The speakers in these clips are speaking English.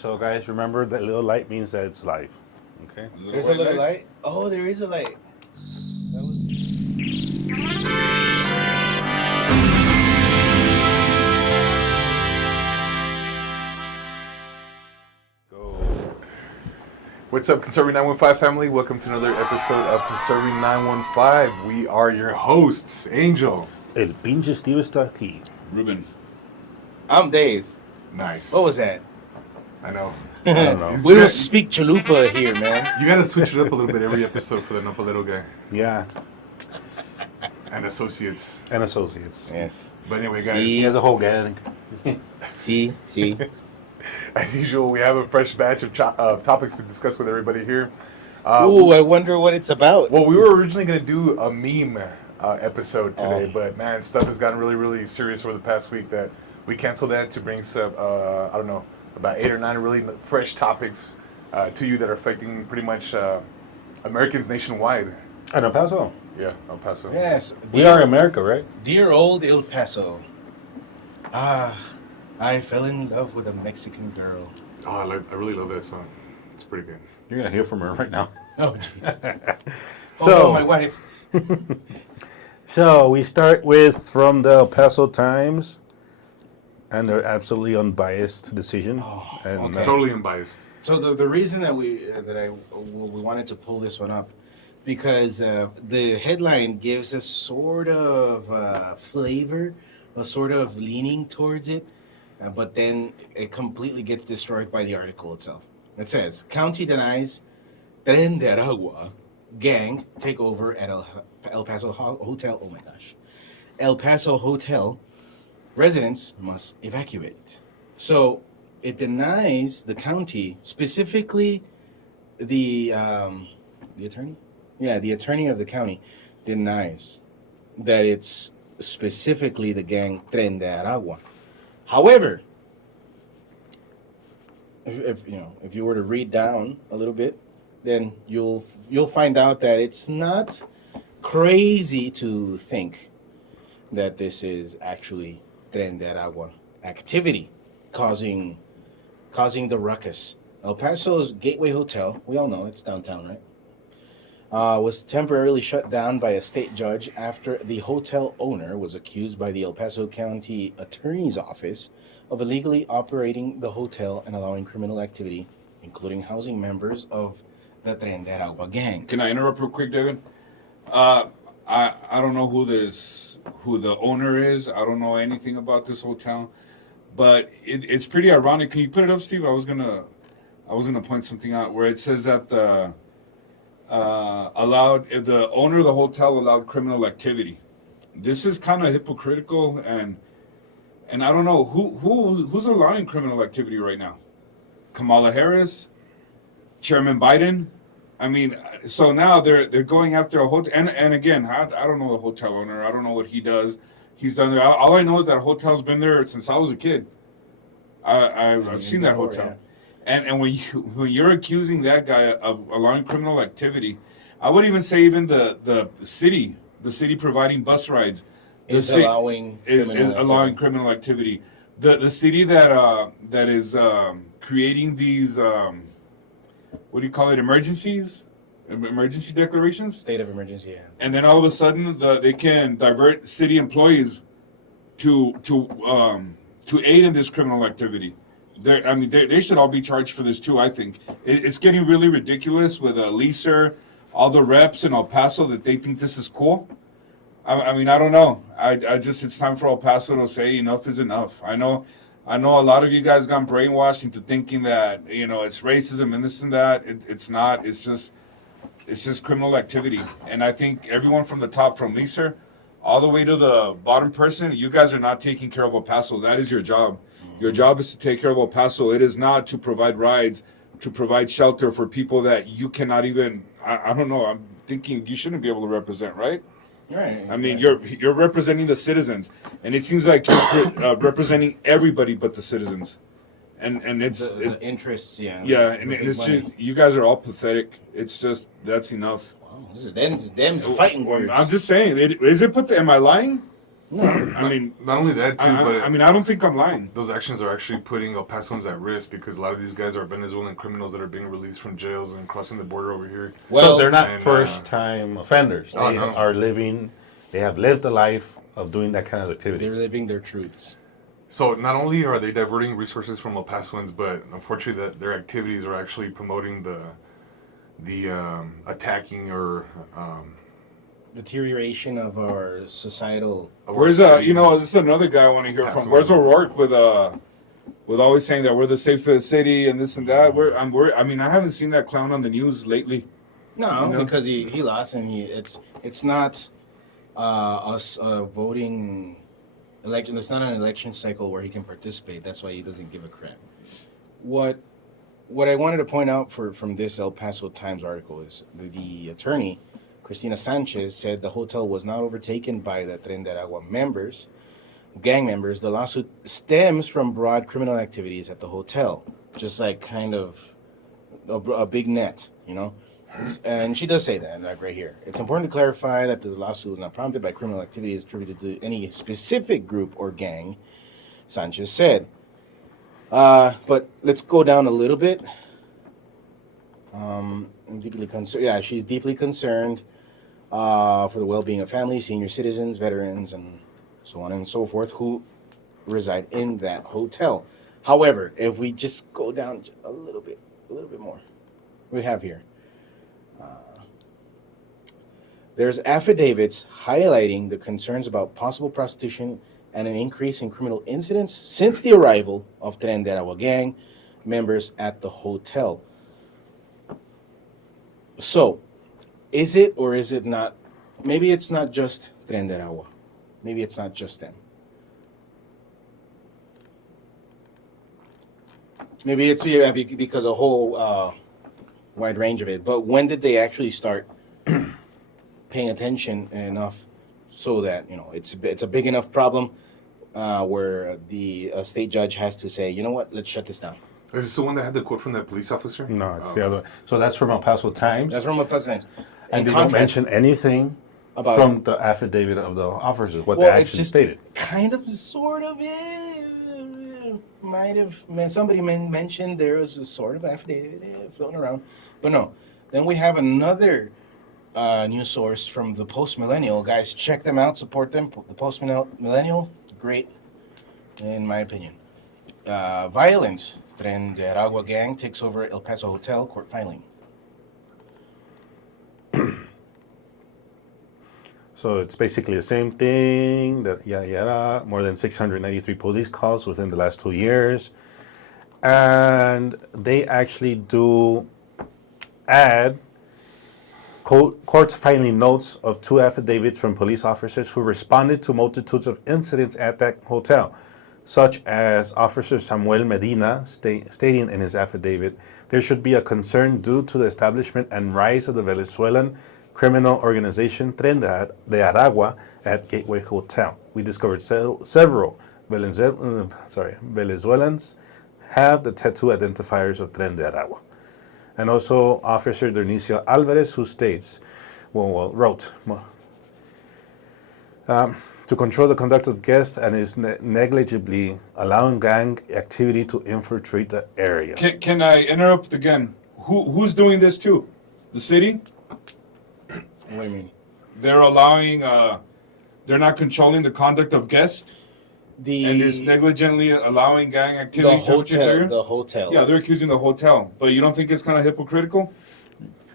So, guys, remember that little light means that it's live. Okay. There's a little light. Oh, there is a light. That was... Go. What's up, Conserving 915 family? Welcome to another episode of Conserving 915. We are your hosts, Angel. El pinche Steve está aquí. Ruben. I'm Dave. Nice. What was that? I know. I don't know. We don't speak chalupa here, man. You gotta switch it up a little bit every episode for the Nopalero guy Yeah. and associates. And associates. Yes. But anyway, guys, See? He has a whole gang. See? as usual, we have a fresh batch of topics to discuss with everybody here. Ooh, I wonder what it's about. Well, we were originally going to do a meme episode today, but man, stuff has gotten really, really serious over the past week that we canceled that to bring some, I don't know, about 8 or 9 really fresh topics to you that are affecting pretty much Americans nationwide. And El Paso. Yeah, El Paso. Yes. We are America, right? Dear old El Paso. I fell in love with a Mexican girl. Oh, I really love that song. It's pretty good. You're going to hear from her right now. Oh, jeez. So, Oh, my wife. So we start with from the El Paso Times and their absolutely unbiased decision. And okay. Totally unbiased. So the reason that we wanted to pull this one up because the headline gives a sort of flavor, a sort of leaning towards it, but then it completely gets destroyed by the article itself. It says, County denies Tren de Aragua gang takeover at El Paso Hotel. Oh my gosh. El Paso Hotel. Residents must evacuate. So it denies the county, specifically the attorney? Yeah, the attorney of the county denies that it's specifically the gang Tren de Aragua. However, if you were to read down a little bit, then you'll find out that it's not crazy to think that this is actually Tren de Aragua activity causing the ruckus. El Paso's Gateway Hotel, we all know it's downtown, right? Was temporarily shut down by a state judge after the hotel owner was accused by the El Paso County Attorney's Office of illegally operating the hotel and allowing criminal activity, including housing members of the Tren de Aragua gang. Can I interrupt real quick, Devin? I don't know who the owner is. I don't know anything about this hotel, but it's pretty ironic. Can you put it up, Steve? I was gonna point something out where it says that the owner of the hotel allowed criminal activity. This is kind of hypocritical, and I don't know who's allowing criminal activity right now. Kamala Harris, Chairman Biden. I mean, so now they're going after a hotel, and again, I don't know the hotel owner. I don't know what he does. He's done there. All I know is that hotel's been there since I was a kid. I've seen that hotel. Yeah. And when you're accusing that guy of allowing criminal activity, I would even say even the city providing bus rides, Allowing criminal activity. The city that is creating these what do you call it, emergency declarations, state of emergency, yeah. and then all of a sudden they can divert city employees to aid in this criminal activity. They should all be charged for this too. I think it's getting really ridiculous with Lisa, all the reps in El Paso that they think this is cool. I mean, I don't know. I just it's time for El Paso to say enough is enough. I know a lot of you guys got brainwashed into thinking that it's racism and this and that. It's not. It's just criminal activity. And I think everyone from the top, from Lisa, all the way to the bottom person, you guys are not taking care of El Paso. That is your job. Your job is to take care of El Paso. It is not to provide rides, to provide shelter for people that you cannot even. I don't know. I'm thinking you shouldn't be able to represent, right? Right. I mean, you're representing the citizens, and it seems like you're representing everybody but the citizens, and it's the interests, yeah. Yeah, and it's just, you guys are all pathetic. It's just that's enough. Wow, this is them's fighting words. I'm just saying. Am I lying? No. I mean, Not only that too, but I mean, I don't think I'm lying. those actions are actually putting El Pasoans at risk because a lot of these guys are Venezuelan criminals that are being released from jails and crossing the border over here. Well, so they're not and, first-time offenders. Oh, They no. are living. They have lived a life of doing that kind of activity. they're living their truths. So not only are they diverting resources from El Pasoans, but unfortunately that their activities are actually promoting the attacking or Deterioration of our societal. Where's you know, this is another guy I want to hear from. Where's O'Rourke with always saying that we're the safest city and this and that? I mean, I haven't seen that clown on the news lately. No, You know? because he lost, and it's not us voting election. It's not an election cycle where he can participate. That's why he doesn't give a crap. What I wanted to point out from this El Paso Times article is the attorney, Cristina Sanchez, said the hotel was not overtaken by the Tren de Aragua gang members. The lawsuit stems from broad criminal activities at the hotel, just like kind of a big net, you know. And she does say that, like right here. It's important to clarify that this lawsuit was not prompted by criminal activities attributed to any specific group or gang, Sanchez said. But let's go down a little bit. I'm deeply concerned. Yeah, she's deeply concerned for the well-being of families, senior citizens, veterans, and so on and so forth who reside in that hotel. However, if we just go down a little bit more, we have here. There's affidavits highlighting the concerns about possible prostitution and an increase in criminal incidents since the arrival of Tren de Aragua gang members at the hotel. So, is it or is it not? Maybe it's not just Tren de Aragua. Maybe it's not just them. Maybe it's because a whole wide range of it. But when did they actually start paying attention enough so that, you know, it's a big enough problem where the state judge has to say, you know what, let's shut this down. Is this the one that had the quote from that police officer? No, it's the other. So that's from El Paso Times. That's from the president. And they don't mention anything about from the affidavit of the officers, what well, they it's actually just stated. kind of, sort of, might have, somebody mentioned there was a sort of affidavit floating around, but no. Then we have another news source from the Post Millennial. Guys, check them out, support them. The Post Millennial, great, in my opinion. Violent. Tren de Aragua gang takes over El Paso Hotel, court filing. So it's basically the same thing, that yada yada, more than 693 police calls within the last 2 years. And they actually do add court filing notes of 2 affidavits from police officers who responded to multitudes of incidents at that hotel, such as Officer Samuel Medina stating in his affidavit, there should be a concern due to the establishment and rise of the Venezuelan criminal organization Tren de Aragua at Gateway Hotel. We discovered several Venezuelans have the tattoo identifiers of Tren de Aragua. And also Officer Dionisio Alvarez, who states, wrote, to control the conduct of guests and is negligibly allowing gang activity to infiltrate the area. Can I interrupt again? Who's doing this too? The city? What do you mean? They're allowing, they're not controlling the conduct of guests? And is negligently allowing gang activity to infiltrate the area? The hotel. Yeah, they're accusing the hotel. But you don't think it's kind of hypocritical?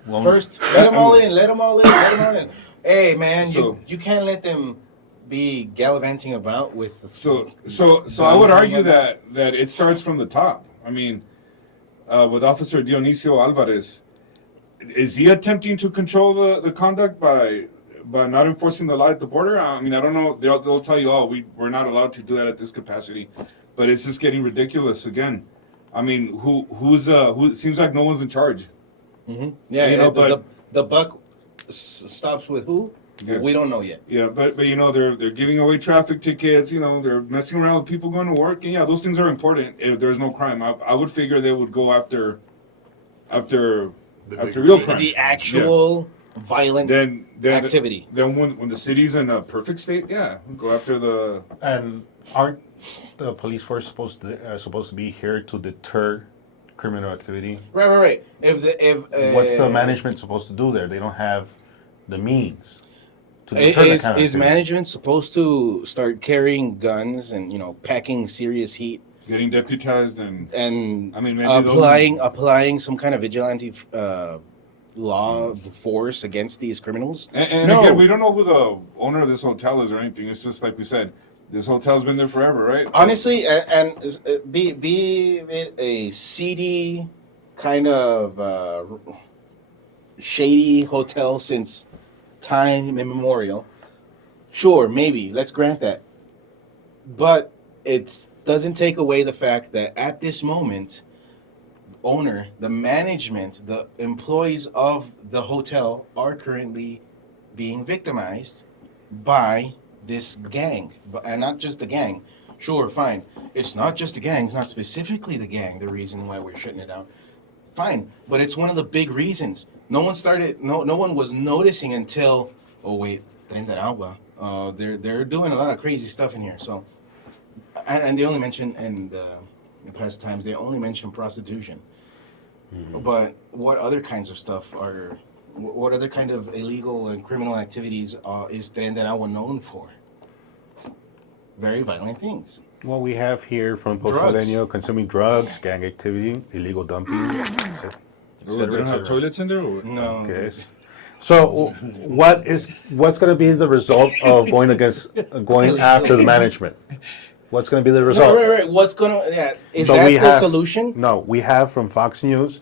Well, First, let them all in. Let them all in. Let them all in. Hey, man, So- you can't let them be gallivanting about with the So I would argue that it starts from the top. I mean, with Officer Dionisio Alvarez, is he attempting to control the conduct by not enforcing the law at the border? I mean, I don't know. They'll tell you, oh, we're not allowed to do that at this capacity, but it's just getting ridiculous again. I mean, who it seems like no one's in charge. Mm-hmm. Yeah, You know, the buck stops with who? Yeah. We don't know yet. Yeah, but you know they're giving away traffic tickets. You know they're messing around with people going to work. And yeah, those things are important. If there's no crime, I would figure they would go after real crime. The actual violent then activity. Then when the city's in a perfect state, yeah, go after the. And aren't the police force supposed to be here to deter criminal activity? Right. If What's the management supposed to do there? They don't have the means to deter that kind of is activity. management supposed to start carrying guns and packing serious heat Getting deputized and and I mean, maybe applying some kind of vigilante law force against these criminals? and No. again, we don't know who the owner of this hotel is or anything. It's just like we said, this hotel's been there forever, right? Honestly, and be it a seedy kind of shady hotel since time immemorial, sure, maybe let's grant that, but it doesn't take away the fact that at this moment, owner, the management, the employees of the hotel are currently being victimized by this gang, and not just the gang. Sure, fine. It's not just the gang, not specifically the gang, the reason why we're shutting it down. Fine, but it's one of the big reasons. No one was noticing until, oh wait, Tren de Aragua. They're doing a lot of crazy stuff in here. So, and they only mention in past times they only mention prostitution. Mm-hmm. But what other kinds of stuff are? What other kind of illegal and criminal activities is Tren de Aragua known for? Very violent things. Well, we have here from Drugs. post-millennial consuming drugs, gang activity, illegal dumping, etc. They don't have toilets in there? Or what? No. Okay. So, what's going to be the result of going after the management? What's going to be the result? Right. What's gonna? Yeah, is So that we the have- solution? No, we have from Fox News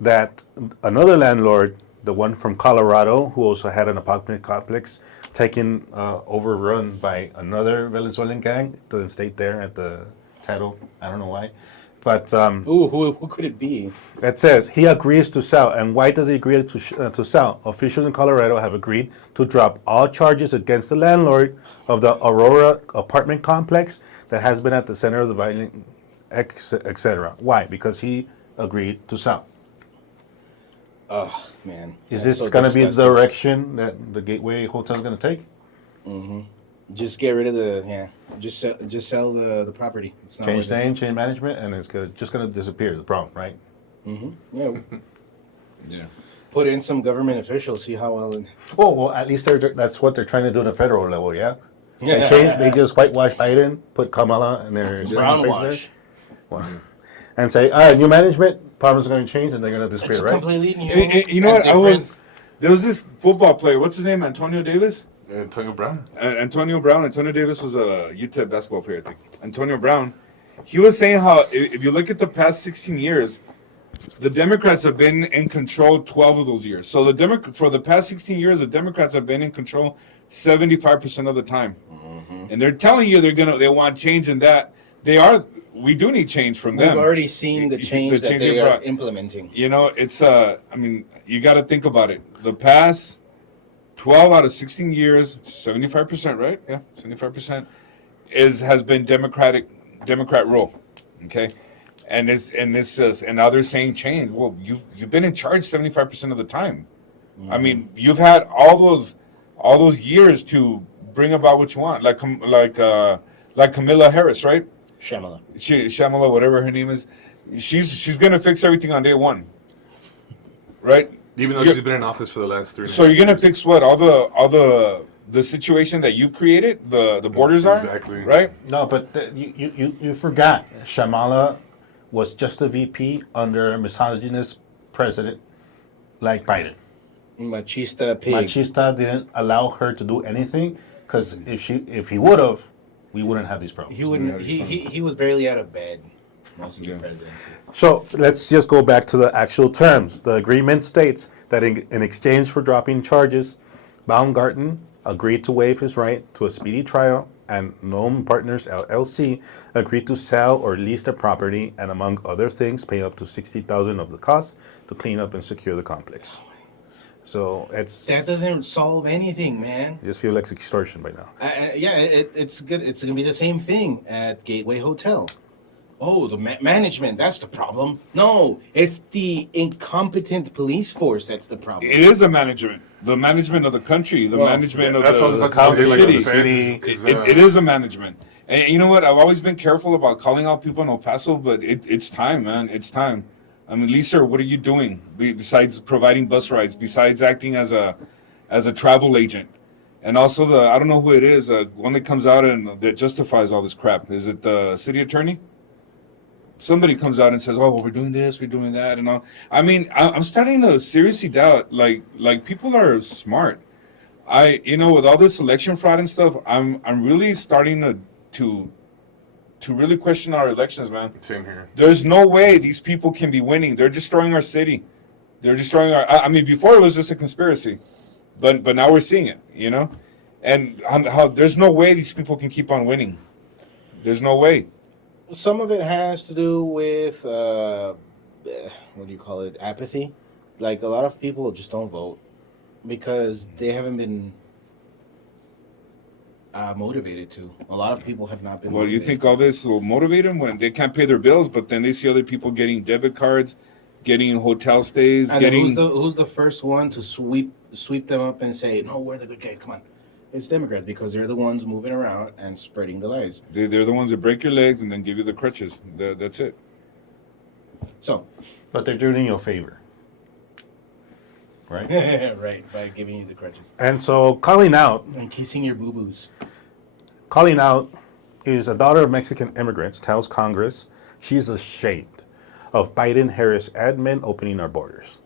that another landlord, the one from Colorado, who also had an apartment complex, taken overrun by another Venezuelan gang. It doesn't state there at the title. I don't know why. But Ooh, who could it be? it says he agrees to sell. And why does he agree to sell? Officials in Colorado have agreed to drop all charges against the landlord of the Aurora apartment complex that has been at the center of the violence, etc. Why? Because he agreed to sell. Oh man, Is that's this so going to be the disgusting. direction that the Gateway Hotel is going to take? Just get rid of just sell the property. It's not Change worth it. name, change management, and it's just going to disappear. The problem, right? Yeah, Yeah. put in some government officials. See how well. Well, at least that's what they're trying to do at the federal level, yeah? Yeah. They just whitewash Biden, put Kamala in their Brown face wash. there, and say, all right, new management, problems are going to change, and they're going to It's disappear, a right? completely new. You know and what? There was this football player. What's his name? Antonio Davis. Antonio Brown. Antonio Brown. Antonio Davis was a UTEP basketball player, I think. Antonio Brown. He was saying how if you look at the past 16 years, the Democrats have been in control 12 of those years. So for the past 16 years, the Democrats have been in control 75% of the time. And they're telling you they want change in that. We do need change from We've them. already seen the change that they are brought. implementing. You know, it's I mean, you got to think about it. The past 12 out of 16 years, 75%, right? Yeah, 75% has been Democrat rule. Okay? And now they're saying change. Well, you've been in charge 75% of the time. I mean, you've had all those years to bring about what you want, like Camilla Harris, right? Shamala, whatever her name is. She's gonna fix everything on day one, right? Even though she's been in office for the last 3 So you're gonna fix what all the situation that you've created, the borders are Exactly. right. No, but you forgot. Shamala was just a VP under a misogynist president like Biden. Machista pig. Machista didn't allow her to do anything because if he would have, we wouldn't have these problems. He wouldn't. He was barely out of bed most of the presidency. So let's just go back to the actual terms. The agreement states that in exchange for dropping charges, Baumgarten agreed to waive his right to a speedy trial, and Gnome Partners LLC agreed to sell or lease the property, and among other things, pay up to $60,000 of the cost to clean up and secure the complex. So That doesn't solve anything, man. I just feel like extortion by now. Yeah, it's good. It's gonna be the same thing at Gateway Hotel. oh, the management, that's the problem. No, it's the incompetent police force that's the problem. It is a management. The management of the country, the Well, management of That's what I was the about to say. Like city. the feds, City. 'cause, It is a management. And you know what? I've always been careful about calling out people in El Paso, but it's time, man. It's time. I mean, Lisa, what are you doing besides providing bus rides? Besides acting as a travel agent, and also I don't know who it is. One that comes out and that justifies all this crap. Is it the city attorney? Somebody comes out and says, "Oh, well, we're doing this, we're doing that," and all. I mean, I'm starting to seriously doubt. Like people are smart. With all this election fraud and stuff, I'm really starting to really question our elections, man. Same here. There's no way these people can be winning. They're destroying our city. They're destroying our. I mean, before it was just a conspiracy, but now we're seeing it. And how there's no way these people can keep on winning. There's no way. Some of it has to do with what do you call it? Apathy. Like a lot of people just don't vote because they haven't been motivated to. A lot of people have not been. Well, you motivated. think all this will motivate them when they can't pay their bills, but then they see other people getting debit cards, getting hotel stays, And getting. who's the first one to sweep them up and say, "No, we're the good guys. Come on." It's Democrats because they're the ones moving around and spreading the lies. They're the ones that break your legs and then give you the crutches. That's it. So, But they're doing you a favor. Right? right, by giving you the crutches And so calling out and kissing your boo boos. is a daughter of Mexican immigrants, tells Congress she's ashamed of Biden-Harris admin opening our borders.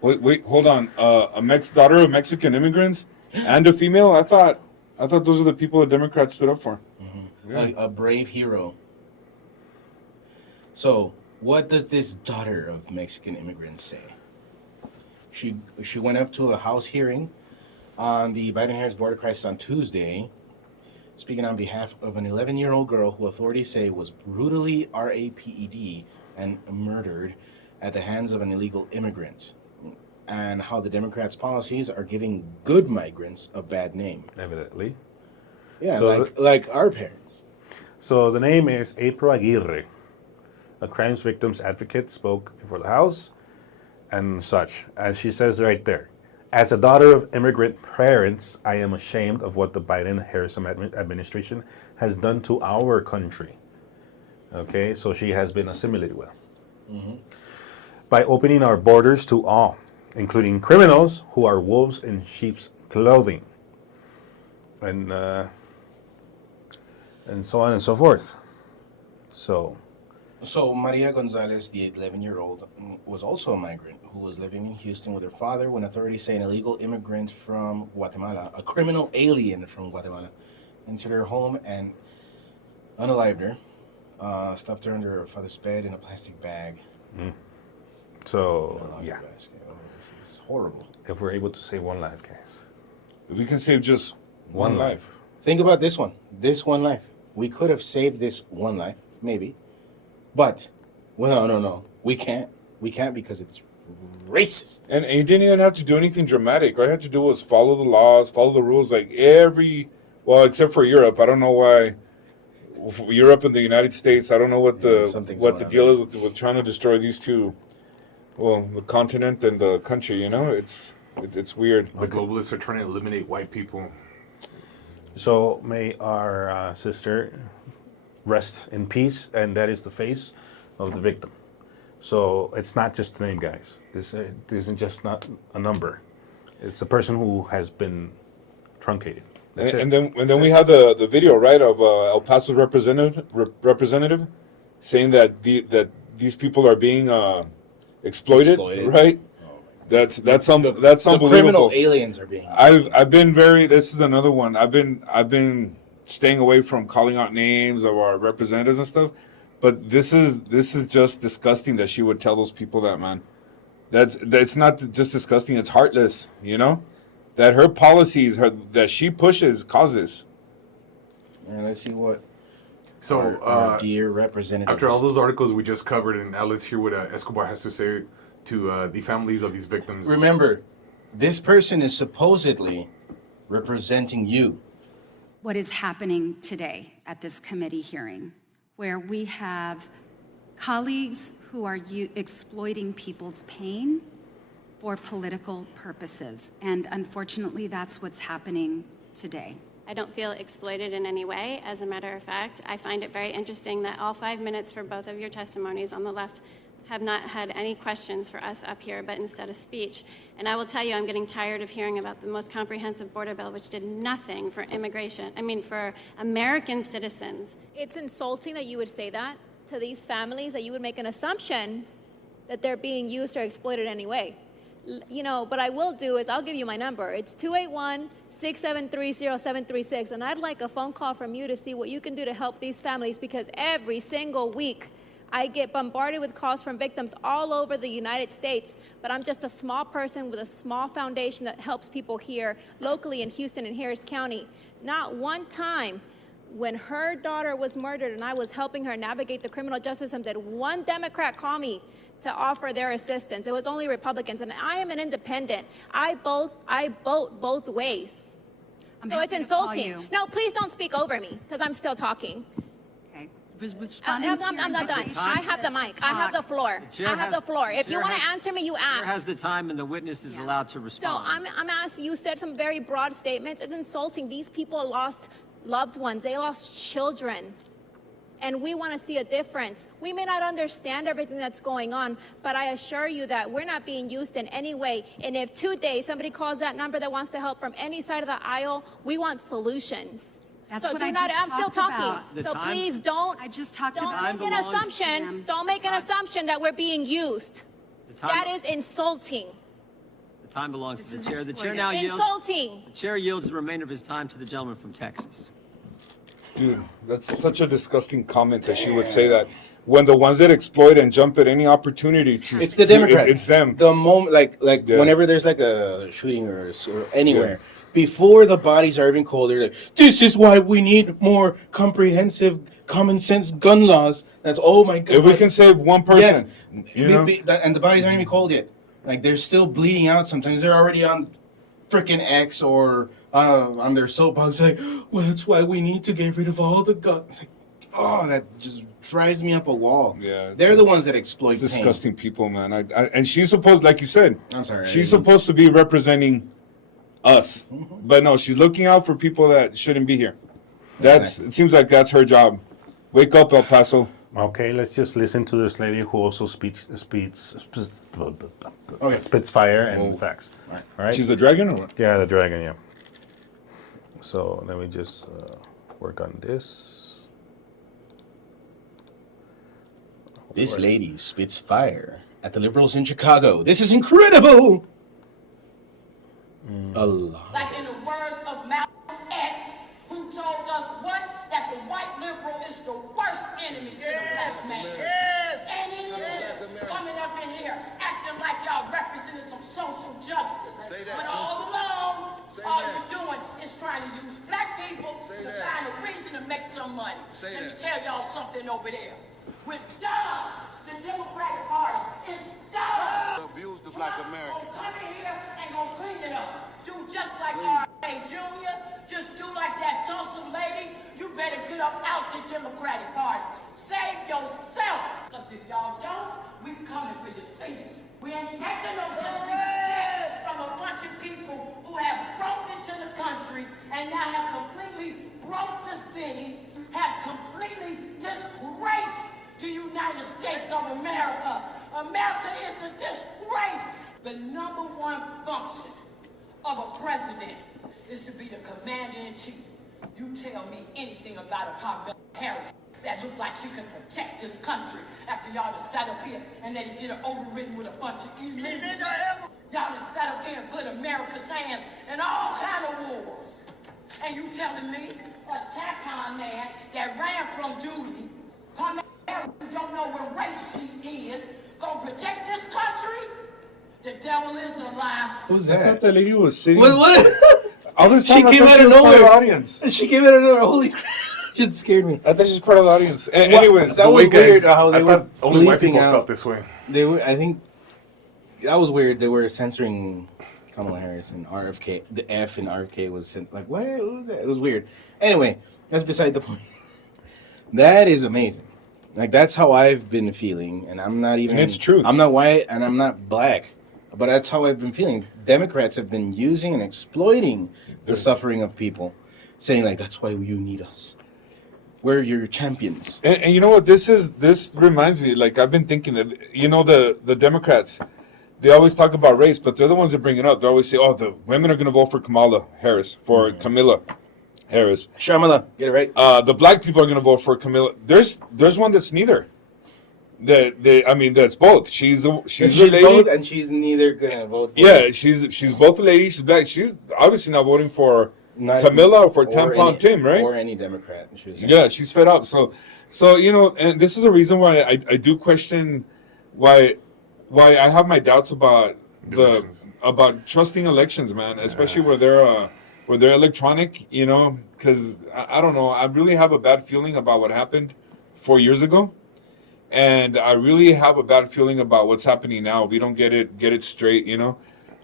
Wait, hold on. Daughter of Mexican immigrants and a female. I thought those are the people the Democrats stood up for. Yeah. A brave hero. So, what does this daughter of Mexican immigrants say? She went up to a House hearing on the Biden-Harris border crisis on Tuesday, speaking on behalf of an 11-year-old girl who authorities say was brutally raped and murdered at the hands of an illegal immigrant, and how the Democrats' policies are giving good migrants a bad name. Evidently. Yeah, So like our parents. So the name is April Aguirre. A crimes victims advocate spoke before the House and such. As she says right there, as a daughter of immigrant parents, I am ashamed of what the Biden-Harris administration has done to our country. Okay, so she has been assimilated well. By opening our borders to all, including criminals who are wolves in sheep's clothing. And so on and so forth. So Maria Gonzalez, the 11-year-old, was also a migrant who was living in Houston with her father when authorities say an illegal immigrant from Guatemala, a criminal alien from Guatemala, entered her home and unalived her, stuffed her under her father's bed in a plastic bag. So, In a laundry yeah, basket. Oh, this is horrible. if we're able to save one life, guys. We can save just one life. Think about this one life. We could have saved this one life, maybe. But, well, no. We can't because it's racist. And you didn't even have to do anything dramatic. All you had to do was follow the laws, follow the rules. Except for Europe. I don't know why. Europe and the United States. I don't know what the deal is with trying to destroy these two. Well, the continent and the country. It's weird. The globalists are trying to eliminate white people. So may our sister rest in peace, and that is the face of the victim. So it's not just a name, guys. This isn't just not a number. It's a person who has been truncated. And then we have the video, right, of El Paso's representative saying that these people are being exploited, right? That's unbelievable. The criminal aliens are being. I've been this is another one. I've been staying away from calling out names of our representatives and stuff, but this is just disgusting that she would tell those people that, man. That's not just disgusting, it's heartless, that her policies that she pushes cause this. Let's see what So, our dear representative. after all those articles we just covered, and now let's hear what Escobar has to say to the families of these victims. Remember, this person is supposedly representing you. What is happening today at this committee hearing, where we have colleagues who are exploiting people's pain for political purposes. And unfortunately, that's what's happening today. I don't feel exploited in any way. As a matter of fact, I find it very interesting that all 5 minutes for both of your testimonies on the left have not had any questions for us up here, but instead a speech. And I will tell you, I'm getting tired of hearing about the most comprehensive border bill, which did nothing for for American citizens. It's insulting that you would say that to these families, that you would make an assumption that they're being used or exploited anyway. But I will do is I'll give you my number. It's 281-673-0736, and I'd like a phone call from you to see what you can do to help these families, because every single week I get bombarded with calls from victims all over the United States, but I'm just a small person with a small foundation that helps people here locally in Houston and Harris County. Not one time when her daughter was murdered and I was helping her navigate the criminal justice system did one Democrat call me to offer their assistance. It was only Republicans, and I am an independent. I vote both ways. So it's insulting. No, please don't speak over me, because I'm still talking. Okay. I'm not done. I have the mic. I have the floor. I have the floor. If you want to answer me, you ask. Chair has the time, and the witness is allowed to respond. So I'm asking, you said some very broad statements. It's insulting. These people lost loved ones. They lost children. And we want to see a difference. We may not understand everything that's going on, but I assure you that we're not being used in any way. And if today somebody calls that number that wants to help from any side of the aisle, we want solutions. That's so what do I not, just I'm still talked talking. about. So please don't. I just talked don't about make an assumption. Don't make an assumption that we're being used. That is insulting. The time belongs to This the is chair. The chair exploitive. now yields. Insulting. The chair yields the remainder of his time to the gentleman from Texas. Dude, that's such a disgusting comment that she would say that. When the ones that exploit and jump at any opportunity to It's the Democrats. It's them. The moment, Yeah. whenever there's like a shooting or anywhere, before the bodies are even cold, they're like, "This is why we need more comprehensive, common sense gun laws." That's my God. If we can save one person, you know? and the bodies aren't even cold yet. Like they're still bleeding out. Sometimes they're already on freaking X or on their soapbox. Like, well, that's why we need to get rid of all the guns. It's like, that just drives me up a wall. Yeah, they're the ones that exploit. It's disgusting people, man. And she's supposed, like you said, I'm sorry. she's supposed to be representing us, but no, she's looking out for people that shouldn't be here. It seems like that's her job. Wake up, El Paso. Okay, let's just listen to this lady who also spits fire and facts. All right. She's a dragon or what? Yeah, the dragon. Yeah. So let me just work on this. This lady spits fire at the liberals in Chicago. This is incredible. Allah. Like in the words of Malcolm X, who told us what? That the white liberal is the worst enemy to the black man. Yes. And he is coming up in here acting like y'all representing some social justice. But all along, all you're doing is trying to use black people to find a reason to make some money. Let me tell y'all something over there. We're done. The Democratic Party is done. Abuse the black American. Come in here and go clean it up. Do just like R.A. Jr. Just do like that Tulsa lady. You better get up out the Democratic Party. Save yourself. Because if y'all don't, we coming for your seats. We ain't taking no disrespect from a bunch of people who have broke into the country and now have completely broke the city, have completely disgraced the United States of America. America is a disgrace. The number one function of a president is to be the commander-in-chief. You tell me anything about a Kamala Harris that looks like she can protect this country after y'all have sat up here and let it get her overridden with a bunch of illegals. Y'all have sat up here and put America's hands in all kind of wars. And you telling me a TACON man that ran from duty, Kamala Harris who don't know what race she is, gonna protect this country? The devil is a lie. Who's I thought that? that lady was sitting. What? All this time, She I came thought out of was part nowhere. the audience. She came out of nowhere. Holy crap. It scared me. I thought she's part of the audience. Anyways, that the was way, guys, weird how they I were thought only white bleeping people out. felt this way. They were. I think that was weird. They were censoring Kamala Harris and RFK. The F in RFK was like, what? What was that? It was weird. Anyway, that's beside the point. That is amazing. Like that's how I've been feeling, and I'm not even. And it's truth. I'm not white and I'm not black, but that's how I've been feeling. Democrats have been using and exploiting the suffering of people, saying like that's why you need us. We're your champions. And you know what? This reminds me. Like I've been thinking that the Democrats, they always talk about race, but they're the ones that bring it up. They always say, "Oh, the women are going to vote for Kamala Harris, for Camilla Harris. Shamala, get it right. The black people are going to vote for Camilla." There's one that's neither. That's both. She's a lady. Both, and she's neither gonna vote for. Yeah, she's both a lady. She's black. She's obviously not voting for Camilla or for Tampon Tim, right? Or any Democrat. Yeah, she's fed up. So and this is a reason why I do question why I have my doubts about about trusting elections, man, especially where they're electronic, because I don't know. I really have a bad feeling about what happened 4 years ago, and I really have a bad feeling about what's happening now. If we don't get it straight,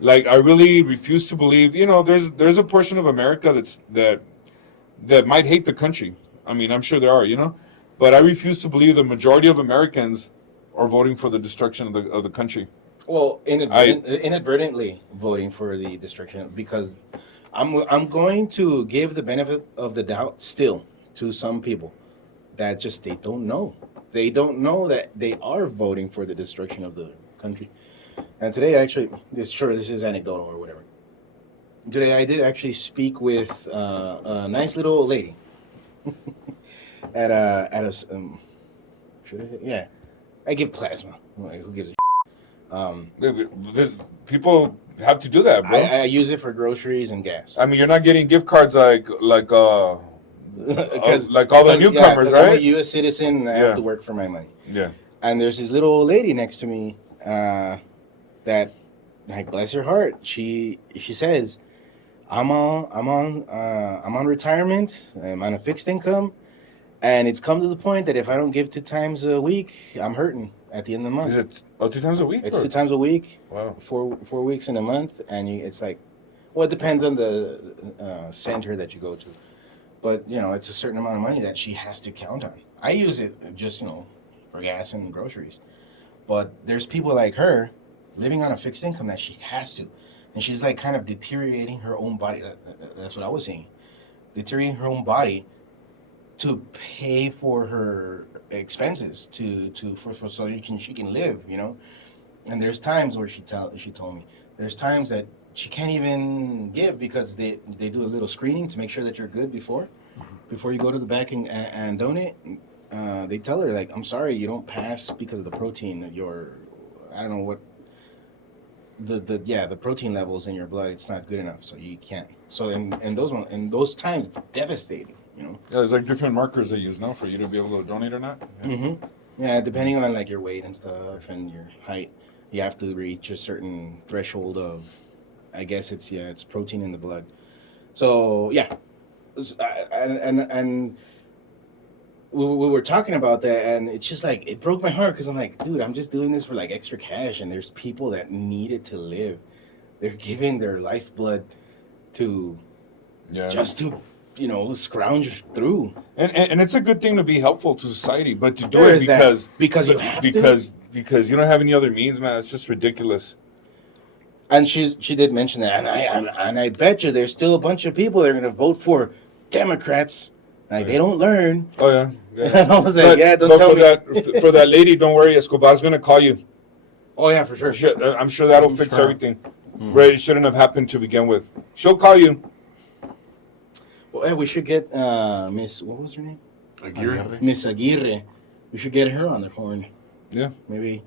like I really refuse to believe. There's a portion of America that might hate the country. I mean, I'm sure there are, but I refuse to believe the majority of Americans are voting for the destruction of the country. Well, inadvertently voting for the destruction, because I'm going to give the benefit of the doubt still to some people that just they don't know. They don't know that they are voting for the destruction of the country. And today, actually, this is anecdotal or whatever. Today, I did actually speak with a nice little old lady at a should I say? Yeah, I give plasma. Like, who gives a There's people have to do that, bro. I use it for groceries and gas. I mean, you're not getting gift cards like all the newcomers, I'm a right? U.S. citizen and I have to work for my money. Yeah. And there's this little old lady next to me that, like, bless her heart, she says, I'm on retirement. I'm on a fixed income, and it's come to the point that if I don't give 2 times a week, I'm hurting at the end of the month. Is it 2 times a week? It's 2 times a week. Wow. 4 weeks in a month, and it's like, well, it depends on the center that you go to, but it's a certain amount of money that she has to count on. I use it just for gas and groceries, but there's people like her living on a fixed income that she has to, and she's like kind of deteriorating her own body. That's what I was saying, deteriorating her own body to pay for her expenses for so she can live, And there's times where she told me there's times that she can't even give because they do a little screening to make sure that you're good before you go to the back and donate. They tell her, like, I'm sorry, you don't pass because of the protein. I don't know what the protein levels in your blood. It's not good enough, so you can't. So in those times, it's devastating. Yeah, there's like different markers they use now for you to be able to donate or not. Yeah. Mm-hmm. Yeah, depending on like your weight and stuff and your height, you have to reach a certain threshold of, I guess it's protein in the blood. So yeah, and we were talking about that, and it's just like it broke my heart because I'm like, dude, I'm just doing this for like extra cash, and there's people that need it to live. They're giving their lifeblood to just to scrounge through. And it's a good thing to be helpful to society, but to do There it is because you have to. Because you don't have any other means, man. It's just ridiculous. And she did mention that, and I bet you there's still a bunch of people that are going to vote for Democrats. Like, they don't learn. Oh yeah. And I was like, don't tell me. For that lady, don't worry, Escobar's going to call you. Oh yeah, for sure. I'm sure that'll fix everything. Right? It shouldn't have happened to begin with. She'll call you. Well, hey, we should get Miss, what was her name? Aguirre. Miss Aguirre. We should get her on the horn. Yeah. Maybe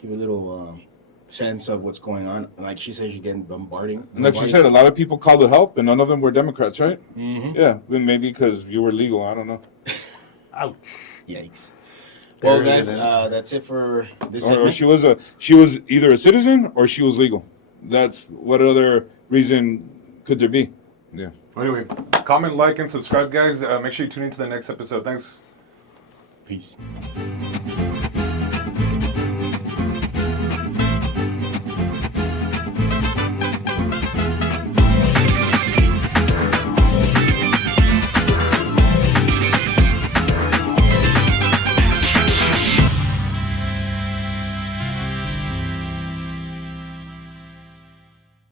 give a little sense of what's going on. Like she says, you're getting bombarded. And like she said, a lot of people called to help, and none of them were Democrats, right? Mm-hmm. Yeah, maybe because you were legal. I don't know. Ouch! Yikes! Well, guys, that's it for this segment. Or she was either a citizen or she was legal. That's what other reason could there be? Yeah. Anyway, comment, like, and subscribe, guys. Make sure you tune into the next episode. Thanks. Peace.